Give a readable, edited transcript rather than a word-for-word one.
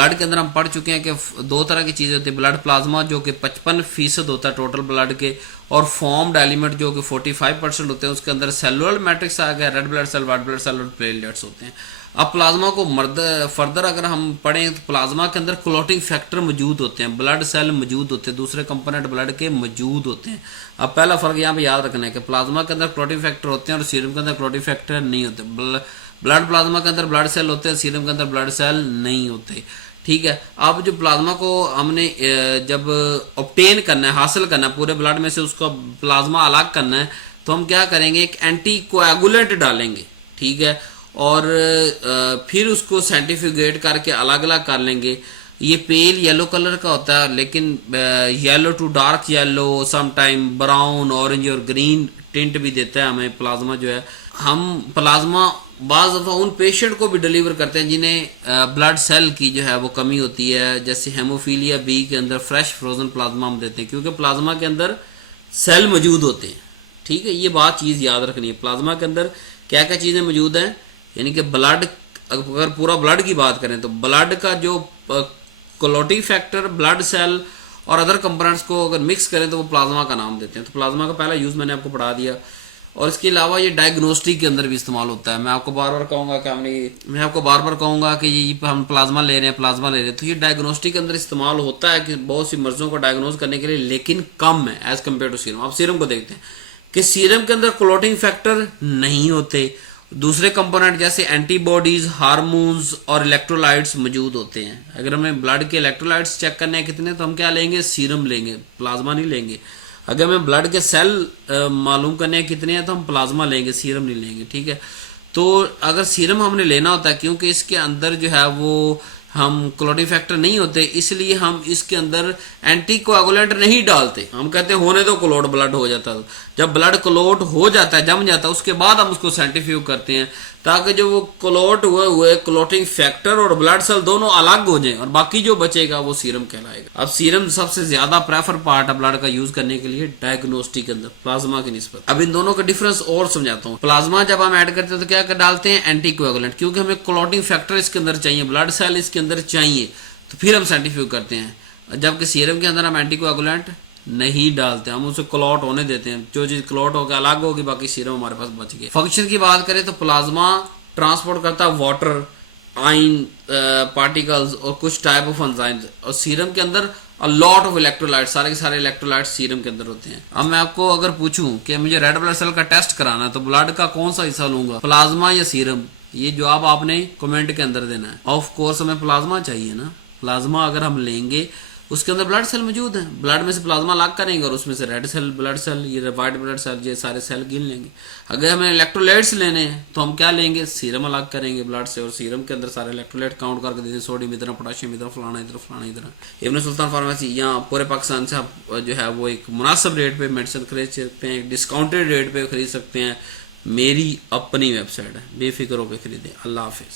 Blood के अंदर हम पढ़ चुके हैं कि दो तरह की चीजें होती है, ब्लड प्लाज्मा जो कि 55% होता है टोटल ब्लड के, और फॉर्म्ड एलिमेंट जो कि 45% होते हैं। उसके अंदर सेलुलर मैट्रिक्स आ गया, red blood cell, white blood cell और प्लेटलेट्स होते हैं। अब प्लाज्मा को फर्दर अगर हम पढ़ें तो प्लाज्मा के अंदर क्लॉटिंग फैक्टर मौजूद होते हैं, ब्लड सेल मौजूद होते हैं, दूसरे कंपोनेंट ब्लड के मौजूद होते हैं। अब पहला फर्क यहाँ पे याद रखना है कि प्लाज्मा के अंदर क्लॉटिंग फैक्टर होते हैं और सीरम के अंदर क्लॉटिंग फैक्टर नहीं होते। ब्लड प्लाज्मा के अंदर ब्लड सेल होते हैं, सीरम के अंदर ब्लड सेल नहीं होते। ठीक है। अब जो प्लाज्मा को हमने जब ऑब्टेन करना है, हासिल करना है, पूरे ब्लड में से उसका प्लाज्मा अलग करना है, तो हम क्या करेंगे, एक एंटी कोएगुलेंट डालेंगे। ठीक है। और फिर उसको सेंट्रीफ्यूगेट करके अलग अलग कर लेंगे। ये पेल येलो कलर का होता है, लेकिन yellow to dark yellow, sometime brown, orange और ग्रीन टिंट भी देता है हमें प्लाज्मा जो है। हम प्लाज्मा बाज़ दफ़ा उन पेशेंट को भी डिलीवर करते हैं जिन्हें ब्लड सेल की जो है वो कमी होती है, जैसे हेमोफीलिया बी के अंदर फ्रेश फ्रोजन प्लाज्मा हम देते हैं, क्योंकि प्लाज्मा के अंदर सेल मौजूद होते हैं। ठीक है, ये बात चीज़ याद रखनी है। प्लाज्मा के अंदर क्या क्या चीज़ें मौजूद हैं, यानी कि ब्लड, अगर पूरा ब्लड की बात करें तो ब्लड का जो क्लॉटिंग फैक्टर, ब्लड सेल और अदर कंपोनेंट्स को अगर मिक्स करें तो वो प्लाज्मा का नाम देते हैं। तो प्लाज्मा का पहला यूज़ मैंने आपको पढ़ा दिया। और इसके अलावा ये डायग्नोस्टिक के अंदर भी इस्तेमाल होता है। मैं आपको बार बार कहूँगा कि ये हम प्लाज्मा ले रहे हैं, प्लाज्मा ले रहे हैं, तो ये डायग्नोस्टिक के अंदर इस्तेमाल होता है कि बहुत सी मर्जों को डायग्नोज करने के लिए, लेकिन कम है एज कम्पेयर टू सीरम। आप सीरम को देखते हैं कि सीरम के अंदर क्लॉटिंग फैक्टर नहीं होते, दूसरे कंपोनेंट जैसे एंटीबॉडीज, हार्मोन्स और इलेक्ट्रोलाइट्स मौजूद होते हैं। अगर हमें ब्लड के इलेक्ट्रोलाइट्स चेक करने हैं कितने, तो हम क्या लेंगे, सीरम लेंगे, प्लाज्मा नहीं लेंगे। अगर हमें ब्लड के सेल मालूम करने हैं कितने हैं, तो हम प्लाज्मा लेंगे, सीरम नहीं लेंगे। ठीक है। तो अगर सीरम हमने लेना होता है, क्योंकि इसके अंदर जो है वो हम क्लॉटिंग फैक्टर नहीं होते, इसलिए हम इसके अंदर एंटी कोएगुलेंट नहीं डालते। हम कहते हैं होने दो क्लॉट, ब्लड हो जाता है। जब ब्लड क्लॉट हो जाता है, जम जाता है, उसके बाद हम उसको सेंट्रीफ्यूग करते हैं, ताकि जो वो क्लॉट हुए क्लॉटिंग फैक्टर और ब्लड सेल दोनों अलग हो जाएं, और बाकी जो बचेगा वो सीरम कहलाएगा। अब सीरम सबसे ज्यादा प्रेफर पार्ट है ब्लड का यूज करने के लिए डायग्नोस्टिक के अंदर, प्लाज्मा की निस्बत। अब इन दोनों का डिफरेंस और समझाता हूँ। प्लाज्मा जब हम ऐड करते हैं तो क्या डालते हैं, एंटी कोएगुलेंट, क्योंकि हमें क्लॉटिंग फैक्टर इसके अंदर चाहिए, ब्लड सेल इसके अंदर चाहिए, तो फिर हम सेंट्रीफ्यूग करते हैं। जबकि सीरम के अंदर हम एंटी कोएगुलेंट नहीं डालते, हम उसे क्लॉट होने देते हैं। जो चीज क्लॉट होकर अलग होगी, बाकी सीरम हमारे पास बच गए। फंक्शन की बात करें तो प्लाज्मा ट्रांसपोर्ट करता है वाटर, आयन पार्टिकल्स और कुछ टाइप ऑफ एंजाइम्स, और सीरम के अंदर अ लॉट ऑफ इलेक्ट्रोलाइट्स, सारे के सारे इलेक्ट्रोलाइट्स सीरम के अंदर होते हैं। अब मैं आपको अगर पूछूं कि मुझे रेड ब्लड सेल का टेस्ट कराना है, तो ब्लड का कौन सा हिस्सा लूंगा, प्लाज्मा या सीरम, ये जवाब आपने कमेंट के अंदर देना है। ऑफ कोर्स हमें प्लाज्मा चाहिए ना। प्लाज्मा अगर हम लेंगे, उसके अंदर ब्लड सेल मौजूद है, ब्लड में से प्लाज्मा अलग करेंगे और उसमें से रेड सेल, ब्लड सेल, ये व्हाइट ब्लड सेल, ये सारे सेल गिन लेंगे। अगर हमें इलेक्ट्रोलाइट्स लेने हैं तो हम क्या लेंगे, सीरम अलग करेंगे ब्लड से, और सीरम के अंदर सारे इलेक्ट्रोलाइट काउंट करके देते हैं, सोडियम इतना, पोटेशियम इतना, फलाना इतना, फलाना इतना। इब्न सुल्तान फार्मेसी यहाँ पूरे पाकिस्तान से आप जो है वो एक मुनासिब रेट पे मेडिसिन खरीद सकते हैं, एक डिस्काउंटेड रेट पे खरीद सकते हैं। मेरी अपनी वेबसाइट है, बेफिक्र होकर खरीदें। अल्लाह हाफिज।